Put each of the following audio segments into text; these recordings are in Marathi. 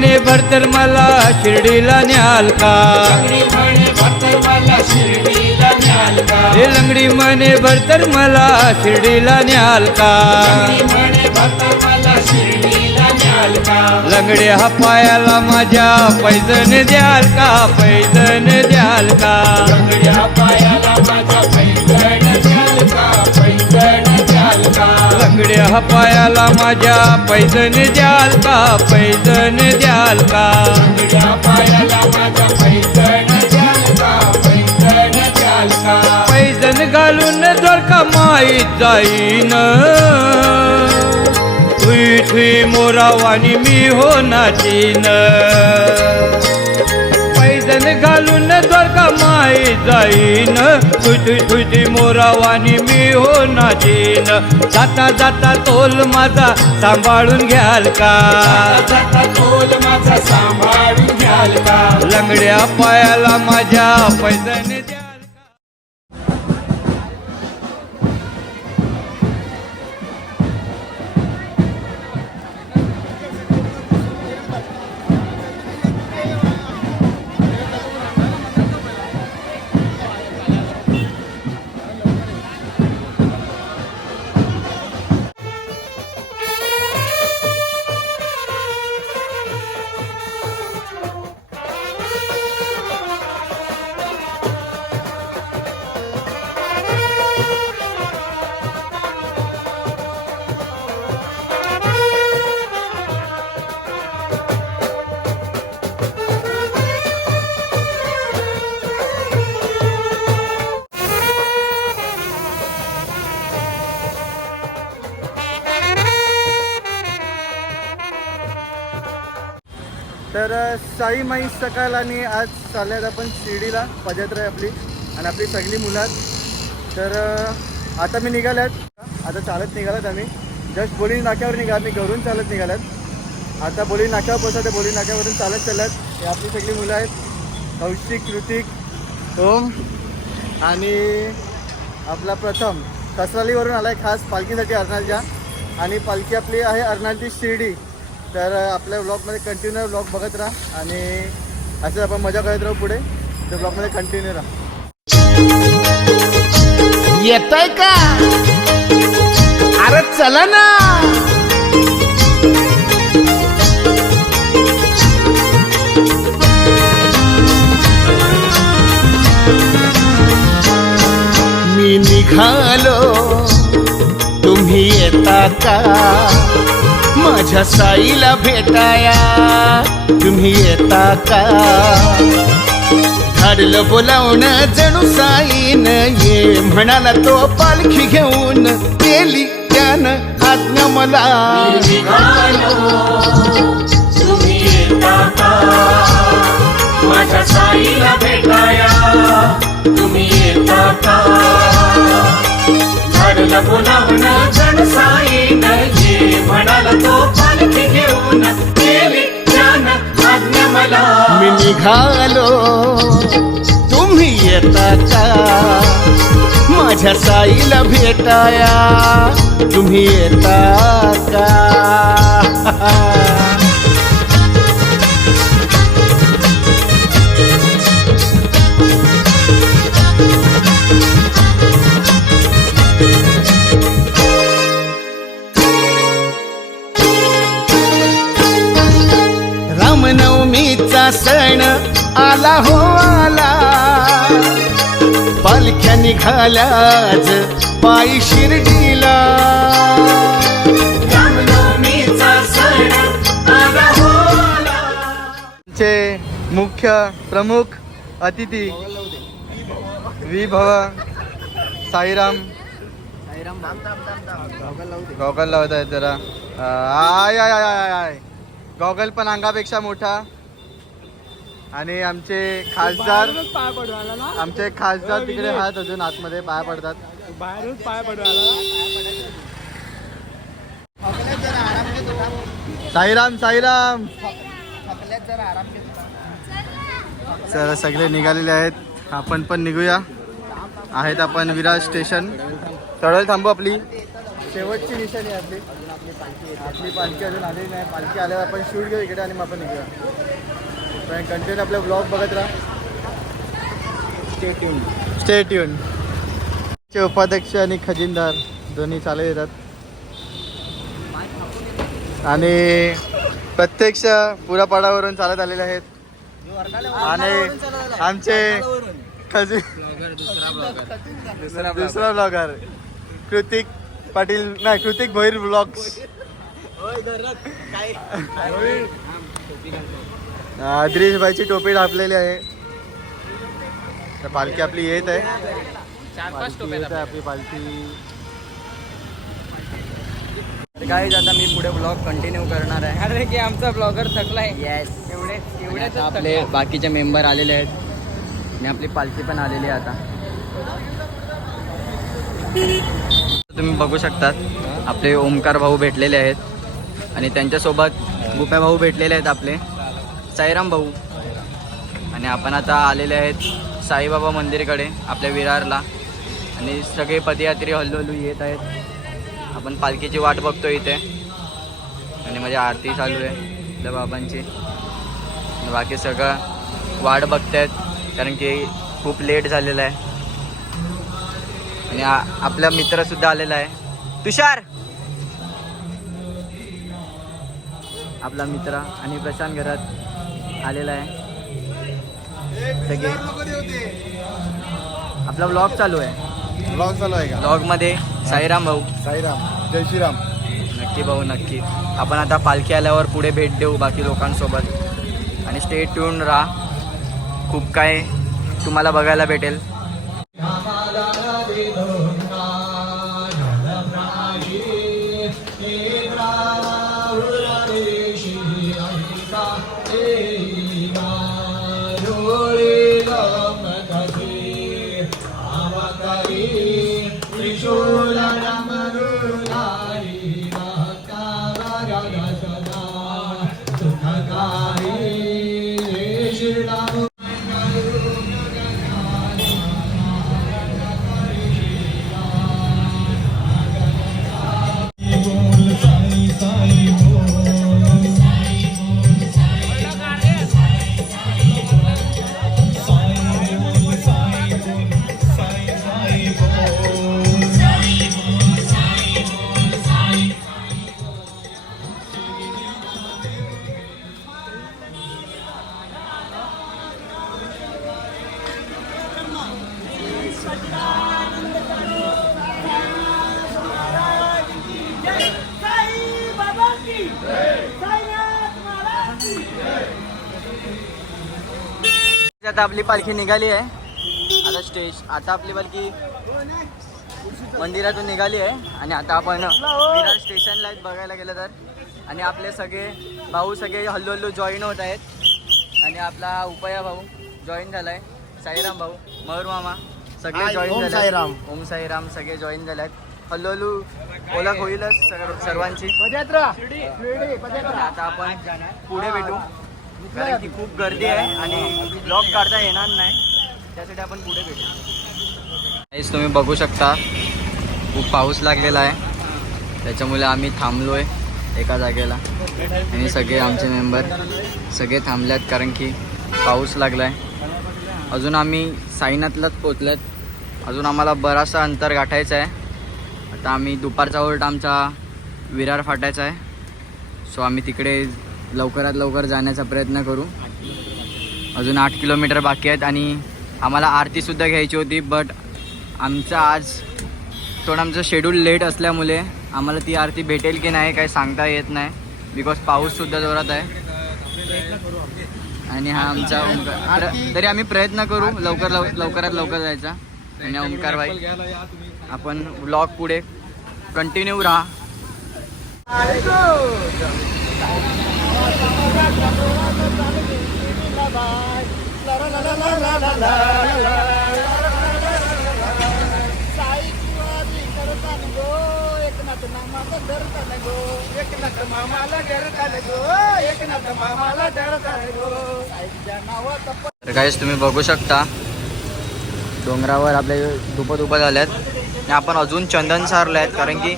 म्हणे भरतर मला शिर्डीला न्याल का, हे लंगडी म्हणे भरतर मला शिर्डीला न्याल का, लंगड्या हा पायाला माझ्या पैजण द्याल का, पैजण द्याल का, लंगड्या पायाला माझ्या पैजण द्याल का, पैजण द्याल का, लंगड्या हा पायाला माझ्या पैजण द्याल का, पैजण द्याल का, लंगड्या पायाला माझ्या पैजण द्याल का, पैजण द्याल का, पैजण घालून दोडका माईत जाईन, थुई थुई मोरावानी मी हो नाचीन, पैजण घालून दोडका माई जाईन, थुई थुई थुई मोरावानी मी हो नाचीन, जाता जाता तोल माझा सांभाळून घ्याल का, जाता तोल माझा सांभाळून घ्याल का, लंगड्या पायाला माझ्या पैजण द्याल. तर साई माई सकाळ आणि आज चालल्यात आपण शिर्डीला, पदयात्रा आहे आपली आणि आपली सगळी मुलं. तर आता मी निघाल्यात, आता चालत निघालात आम्ही, जस्ट बोली नाक्यावर निघाल, मी घरून चालत निघाल्यात, आता बोली नाक्यावर पोहोचा, त्या बोली नाक्यावरून चालत चालल्यात. हे आपली सगळी मुलं आहेत, कौशिक, कृतिक, ओम आणि आपला प्रथम कसरालीवरून आला आहे खास पालखीसाठी अर्नाळच्या, आणि पालखी आपली आहे अर्नाळची शिर्डी. तर आपल्या ब्लॉगमध्ये कंटिन्यू ब्लॉग बघत राहा आणि असंच आपण मजा करत राहू पुढे, तर ब्लॉगमध्ये कंटिन्यू राहा. येतोय का? अरे चला ना. मी निघालो, तुम्ही येता का? माझ्या साईला भेटाया तुम्ही येता का? धाडलं बोलावून जणू साईन ये म्हणाला तो पालखी घेऊन, केली त्यानं आज्ञा मला. तुम्ही येता का? माझ्या साईला भेटाया तुम्ही येता का? धाडलं बोलावून जणू साईन ये म्हणाला तो पालखी घेऊन, केली त्यानं आज्ञा मला. मी निघालो, तुम्ही येता का? माझ्या साईला भेटाया तुम्ही येता का? रामनवमीचा सण आला हो आला, पालख्या निघाल्या आज पायी शिर्डीला. रामनवमीचा सण आला हो आला. आमचे मुख्य प्रमुख अतिथी वी भव साईराम गॉगल लावत आहेत जरा. I I I I I goggle पण अंगापेक्षा मोठा. आणि आमचे खासदार तिकडे आहेत, अजून आतमध्ये पाय पडतात. साईराम साईराम. चला सगळे निघालेले आहेत, आपण पण निघूया. आहेत आपण विराज स्टेशन, चढायला थांबू आपली. शेवटची निशाणी आहे आपली पालखी अजून आली नाही. पालखी आल्यावर आपण शूट घेऊ इकडे आणि मग आपण निघूया. पण कंटिन्यू आपला ब्लॉग बघत राहा. Stay tune. चे उपाध्यक्ष आणि खजिनदार दोन्ही चालत येतात आणि प्रत्यक्ष पुरापाडावरून चालत आलेले आहेत. आणि आमचे दुसरा ब्लॉगर कृतिक पाटील नाही कृतिक भोईर ब्लॉग्स. दिनेशभाईची टोपी ढापलेली आहे. तर पालखी आपली येत आहे. 4-5 टोप्या येत आहे आपली पालखी. काय आता मी पुढे ब्लॉग कंटिन्यू करणार आहे. अरे की आमचा ब्लॉगर थकलाय. येस. एवढेच आपले बाकीचे मेंबर आलेले आहेत आणि आपली पालखी पण आलेली आहे आता. तुम्ही बघू शकतात आपले ओमकार भाऊ भेटलेले आहेत आणि त्यांच्यासोबत गुप्या भाऊ भेटलेले आहेत आपले साईराम भाऊ. आणि आपण आता आलेले आहेत साईबाबा मंदिरकडे आपल्या विरारला. आणि सगळे पदयात्री हळूहळू येत आहेत. आपण पालखीची वाट बघतो इथे आणि माझी आरती चालू आहे त्या बाबांची. आणि बाकी सगळं वाट बघतायत कारण की खूप लेट झालेलं आहे. आणि आपला मित्रसुद्धा आलेला आहे तुषार, आपला मित्र. आणि प्रशांत घरात आलेला आहे. सगळे आपला ब्लॉग चालू आहे. ब्लॉग चालू आहे का? ब्लॉगमध्ये साईराम भाऊ. साईराम, जय श्रीराम. नक्की भाऊ नक्की. आपण आता पालखी आल्यावर पुढे भेट देऊ बाकी लोकांसोबत. आणि स्टे ट्यून राहा. खूप काय तुम्हाला बघायला भेटेल. आता आपली पालखी निघाली आहे. आता आपली पालखी मंदिरातून निघाली आहे आणि आता आपण विरार स्टेशनला बघायला गेलं तर. आणि आपले सगळे भाऊ सगळे हल्लू जॉईन होत आहेत. आणि आपला उपया भाऊ जॉईन झालाय, साईराम भाऊ, मयूर मामा सगळे जॉईन झाले. ओम साईराम सगळे जॉईन झाले आहेत. हल्लू ओळख होईलच सर्वांची. आता आपण पुढे भेटू कारण की खूप गर्दी आहे आणि ब्लॉग काढता येणार नाही. त्यासाठी आपण पुढे भेटू. काहीच तुम्ही बघू शकता खूप पाऊस लागलेला आहे. त्याच्यामुळे आम्ही थांबलो आहे एका जागेला. आणि सगळे आमचे मेंबर सगळे थांबले आहेत कारण की पाऊस लागला आहे. अजून आम्ही साईनाथलाच पोचलोत. अजून आम्हाला बराचसा अंतर गाठायचं आहे. आता आम्ही दुपारचा उलट आमचा विरार फाटायचा आहे. सो आम्ही तिकडे लवकरात लवकर जाण्याचा प्रयत्न करू. अजून 8 किलोमीटर बाकी आहेत आणि आम्हाला आरतीसुद्धा घ्यायची होती. बट आमचं आमचं शेड्यूल लेट असल्यामुळे आम्हाला ती आरती भेटेल की नाही काही सांगता येत नाही. बिकॉज पाऊससुद्धा जोरात आहे. आणि हा आमचा ओंकार. तरी आम्ही प्रयत्न करू लवकरात लवकर जायचा. आणि ओंकार भाई आपण ब्लॉग पुढे कंटिन्यू राहा. तर काहीच तुम्ही बघू शकता डोंगरावर आपले धुपं झाल्यात. आणि आपण अजून चंदन सारले आहेत कारण की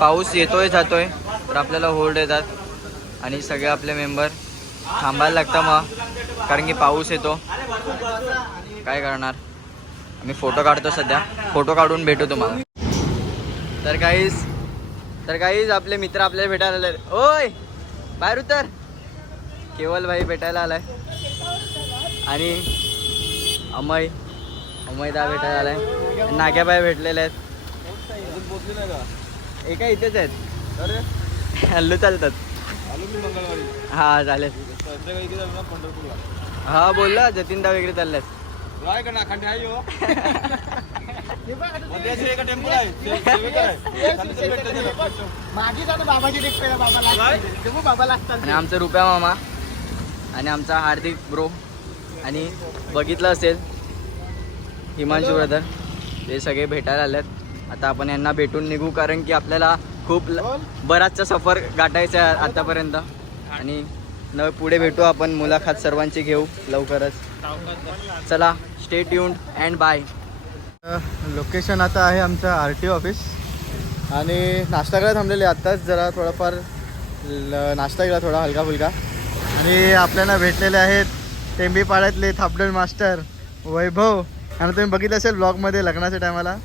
पाऊस येतोय जातोय तर आपल्याला होल्ड येतात आणि सगळे आपले मेंबर थांबायला लागतं मग, कारण की पाऊस येतो. काय करणार, आम्ही फोटो काढतो सध्या, फोटो काढून भेटू तुम्हाला. तर काहीच आपले मित्र आपल्याला भेटायला आले. ओय बाहेर उतर. केवल भाई भेटायला आलाय आणि अमयदा भेटायला आलाय. नाग्याबाई भेटलेले आहेत. एका इथेच आहेत. हल्लू चालतात. हा चालेल. हा बोलला जतीनदा वगैरे चालल्यात. आणि आमचा रुपया मामा आणि आमचा हार्दिक ब्रो आणि बघितलं असेल हिमांशू ब्रदर, ते सगळे भेटायला आलेत. आता आपण यांना भेटून निघू, कारण की आपल्याला खूप बराचसा सफर गाठायचा आहे आतापर्यंत. आणि पुढे भेटू आपण, मुलाखत सर्वांची घेऊ लवकरच. चला, stay tuned and bye. Location आता आहे आमचं RTO ऑफिस आणि नाश्ता करायला थांबलेले आत्ताच. जरा थोडाफार नाश्ता केला थोडा हलका फुलका. आणि आपल्याला भेटलेले आहेत टेंबीपाड्यातले थापडण मास्टर वैभव. आणि तुम्ही बघितलं असेल ब्लॉगमध्ये लग्नाच्या टायमाला.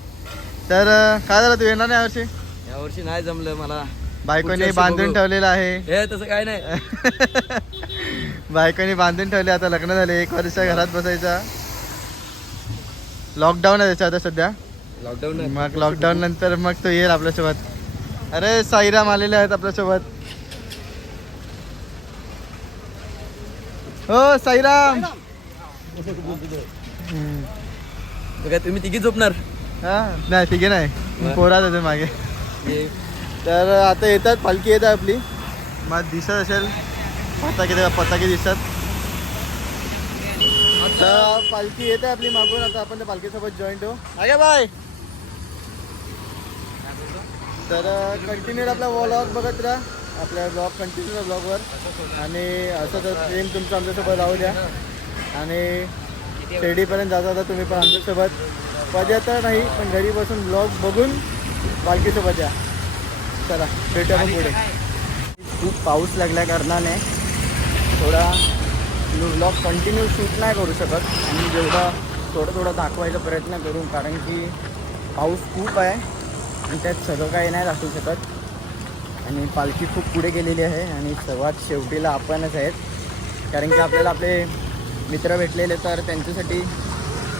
तर काय झालं, तू येणार नाही यावर्षी? यावर्षी नाही जमलं मला, बायकोने बांधून ठेवलेलं आहे. हे तसं काय नाही. बायकोने बांधून ठेवले. आता लग्न झाले, 1 वर्ष घरात बसायचा. लॉकडाऊन आहे त्याच्या आता सध्या. लॉकडाऊन मग लॉकडाऊन नंतर मग तो येईल आपल्यासोबत. अरे साईराम आलेले आहेत आपल्यासोबत. हो साईराम. काय तुम्ही तिघी झोपणार? हा नाही तिघे नाही, पोरात होते मागे. तर आता येतात, पालखी येत आहे आपली. मग दिसत असेल पताके दिसतात. आता पालखी येत आहे आपली मागून. आता आपण त्या पालखीसोबत जॉईंट होऊ. अगे बाय. तर कंटिन्यू आपला व्लॉग बघत राहा, आपल्या ब्लॉग कंटिन्यू राहा ब्लॉगवर. आणि असं तर प्रेम तुमचं आमच्यासोबत राहू द्या. आणि शिर्डीपर्यंत जाता जाता तुम्ही पण आमच्यासोबत, पदयात्रा नाही पण घरी बसून ब्लॉग बघून पालखीसोबत या. चला भेटूया मग पुढे. खूप पाऊस लागल्या कारणाने थोडा ब्लॉग कंटिन्यू शूट नाही करू शकत. आणि जेवढं थोडं दाखवायचा प्रयत्न करू, कारण की पाऊस खूप आहे आणि त्यात सगळं काही नाही दाखवू शकत. आणि पालखी खूप पुढे गेलेली आहे आणि सर्वात शेवटीला आपणच आहेत, कारण की आपल्याला आपले मित्र भेटलेले, तर त्यांच्यासाठी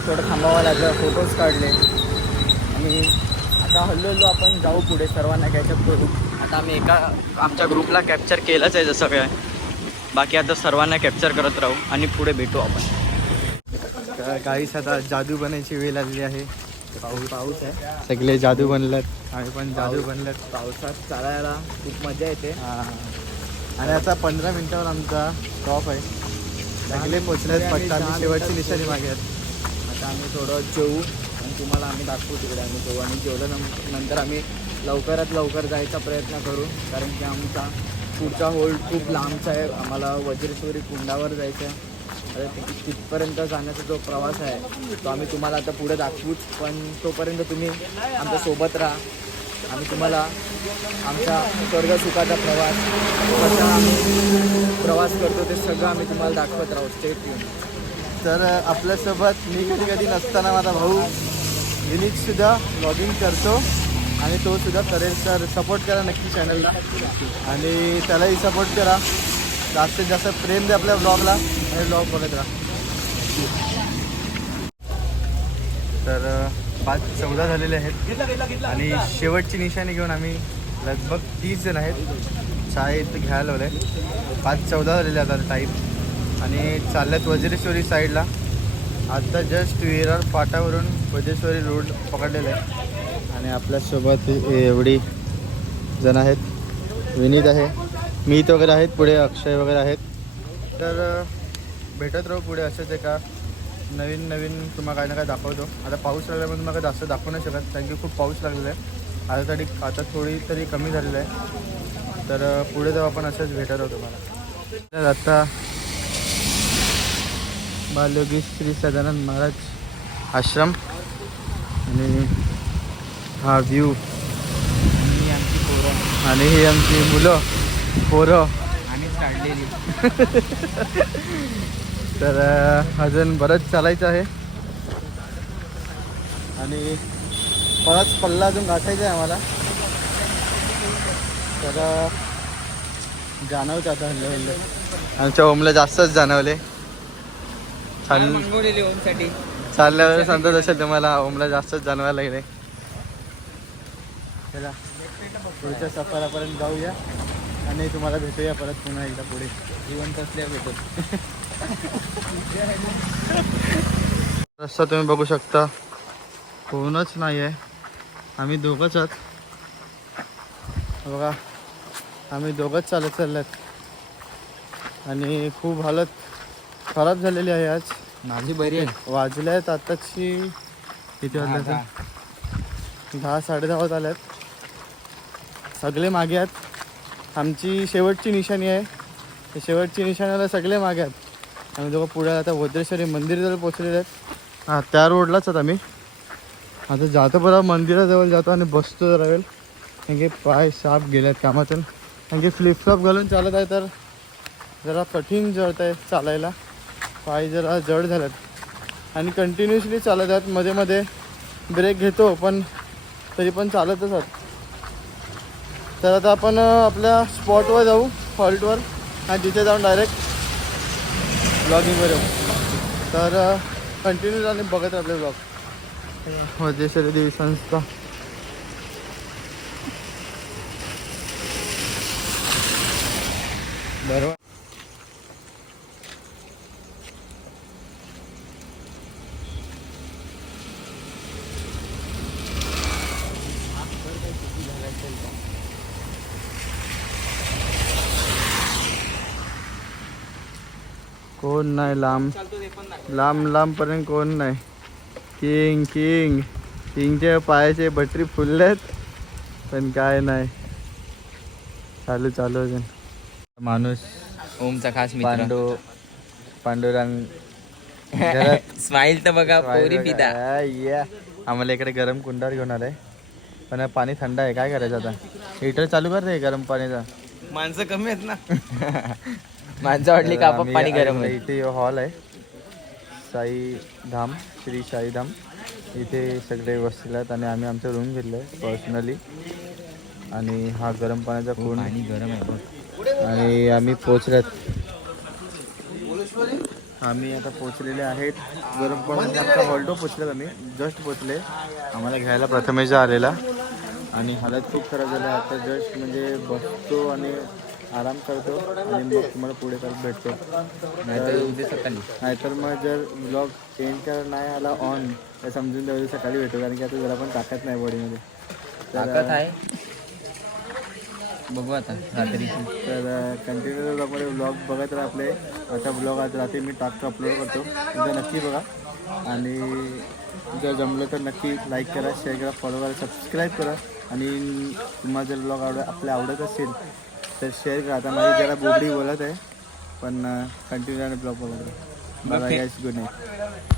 थोडं थांबावं लागलं, फोटोज काढले. आणि आता हल्लो आपण जाऊ पुढे, सर्वांना कॅचअप करू. आता आम्ही आमच्या ग्रुपला कॅप्चर केलंच आहे जसं काय, बाकी आता सर्वांना कॅप्चर करत राहू आणि पुढे भेटू आपण. काहीच आता जादू बनायची वेळ आलेली आहे. पाऊस आहे, सगळे जादू बनलेत, आम्ही पण जादू बनलेत. पावसात चालायला खूप मजा येते. आणि आता 15 मिनिटावर आमचा स्टॉप आहे. सगळे पोचलेत पट्टा. आम्ही शेवटची निशाणी मागे आहेत. आता आम्ही थोडं जेवू आणि तुम्हाला आम्ही दाखवू तिकडे आम्ही जेवू. आणि जेवल्यानंतर आम्ही लवकरात लवकर जायचा प्रयत्न करू, कारण की आमचा पुढचा होल्ड खूप लांबचा आहे. आम्हाला वज्रेश्वरी कुंडावर जायचं आहे. तिथपर्यंत जाण्याचा जो प्रवास आहे तो आम्ही तुम्हाला आता पुढे दाखवूच, पण तोपर्यंत तुम्ही आमच्या सोबत राहा. आम्ही तुम्हाला आमचा स्वर्ग सुखाचा प्रवास, कसा आम्ही प्रवास करतो ते सगळं आम्ही तुम्हाला दाखवत राहू. Stay tune. तर आपल्यासोबत मी कधी नसताना माझा भाऊ विनीतसुद्धा ब्लॉगिंग करतो आणि तो सुद्धा करेल. तर सपोर्ट करा नक्की चॅनलला आणि त्यालाही सपोर्ट करा. जास्तीत जास्त प्रेम द्या आपल्या ब्लॉगला आणि ब्लॉग बघत राहा. तर 5:14 झालेले आहेत आणि शेवटची निशाणी घेऊन आम्ही लगभग 30 जण आहेत. शाळेत घ्यायला लावलं आहे. 5:14 झालेले आता टाईम आणि चालल्यात वज्रेश्वरी साईडला. आता जस्ट विरार फाटावरून वज्रेश्वरी रोड पकडलेला आहे आणि आपल्यासोबत एवढी जण आहेत. विनीत आहे, मीत वगैरे आहेत, पुढे अक्षय वगैरे आहेत. तर भेटत राहू पुढे असंच एका नवीन तुम्हाला काय ना काय दाखवतो. आता पाऊस लागल्यामुळे तुम्हाला जास्त दाखवू नाही शकत, कारण की खूप पाऊस लागलेला आहे. आता थोडी तरी कमी झालेलं आहे. तर पुढे जाऊ आपण असंच भेटत राहू तुम्हाला. तर आता बालयोगी श्री सदानंद महाराज आश्रम आणि हा व्ह्यू. मी आमची पोरं आणि ही आमची मुलं पोरं. आम्हीच काढलेली. तर अजून बरंच चालायचं आहे आणि बराच पल्ला अजून गाठायचा आहे आम्हाला. तर जाणवतं आता हल्ले आमच्या ओमला जास्तच जाणवले. ओमसाठी चालल्यावर समजत असेल तुम्हाला ओमला जास्तच जाणवायला लागले. चला पुढच्या सफरापर्यंत जाऊया आणि तुम्हाला भेटूया परत पुन्हा एकदा पुढे जिवंत असल्या भेटत. रस्ता तुम्ही बघू शकता, कोणच नाही आहे, आम्ही दोघंच आहोत. बघा आम्ही दोघंच चालत चालल्यात आणि खूप हालत खराब झालेली आहे. आज माझी बरी आहे. वाजले आहेत आत्ताची किती वाजले, 10-10:30 होत आल्यात. सगळे मागे आहेत. आमची शेवटची निशाणी आहे, ते शेवटची निशाण्याला सगळे मागे आहेत. आम्ही दोघं पुढे आता वज्रेश्वरी मंदिराजवळ पोचलेले आहेत. हां त्या रोडलाच आहेत आम्ही. आता जातो बरं मंदिराजवळ जातो आणि बसतो जरा वेळ, कारण की पाय साप गेल्यात कामातून. कारण की फ्लिपफ्लॉप घालून चालत आहे तर जरा कठीण जळत आहे चालायला, पाय जरा जड झाल्यात आणि कंटिन्युअसली चालत आहेत. मध्ये मध्ये ब्रेक घेतो पण तरी पण चालतच आहोत. तर आता आपण आपल्या स्पॉटवर जाऊ, फॉल्टवर, आणि तिथे जाऊन डायरेक्ट ब्लॉगिंगवर येऊ. तर कंटिन्यू आणि बघत आपले ब्लॉग. वज्रेश्वरी देवी संस्था. बरोबर. कोण नाही, लांब लांबपर्यंत कोण नाही. किंगच्या पायाचे बटरी फुललेत पण काय नाही, चालू अजून. माणूस ओमचा खास मित्र पांडुरंग स्माइल तर बघा. पोरी पिता. आम्हाला इकडे गरम कुंडार घेऊन आलाय, पण पाणी थंड आहे. काय करायचं आता, हीटर चालू कर रे गरम पाणीचा. माणसं कमी आहेत ना. माणसं वाटली का आपण पाणी गरम आहे. इथे हॉल आहे साई धाम, श्री साई धाम. इथे सगळे बसले आहेत आणि आम्ही आमचं रूम घेतलं आहे पर्सनली. आणि हा गरम पाण्याचा कोण पाणी गरम आहे. आणि आम्ही पोचल्यात. आम्ही आता पोचलेले आहेत गरम पाण्याचा आमचा हॉल्टो पोचलेत. आम्ही जस्ट पोचले. आम्हाला घ्यायला प्रथमेश आलेला आणि हालत खूप खराब झाली. आता जस्ट म्हणजे बसतो आणि आराम करतो आणि मग तुम्हाला पुढे करत भेटतो. नाहीतर मग जर ब्लॉग चेंज करायला नाही आला ऑन तर समजून जाऊ सकाळी भेटू, कारण की आता जरा पण ताकद नाही बॉडीमध्ये. ताकद आहे, बघू आता रात्रीची. तर कंटिन्यू ब्लॉगमध्ये ब्लॉग बघत राहा आपले. आता ब्लॉग आज रात्री मी टाकतो, अपलोड करतो, तुमचं नक्की बघा. आणि जर जमलं तर नक्की लाईक करा, शेअर करा, फॉलो करा, सबस्क्राईब करा. आणि तुम्हाला जर ब्लॉग आपल्या आवडत असेल तर शेअर करा. आता माझी जरा बोबडी बोलत आहे पण कंटिन्यू ब्लॉग बघत राहा. बाय गाईस, गुड नाईट.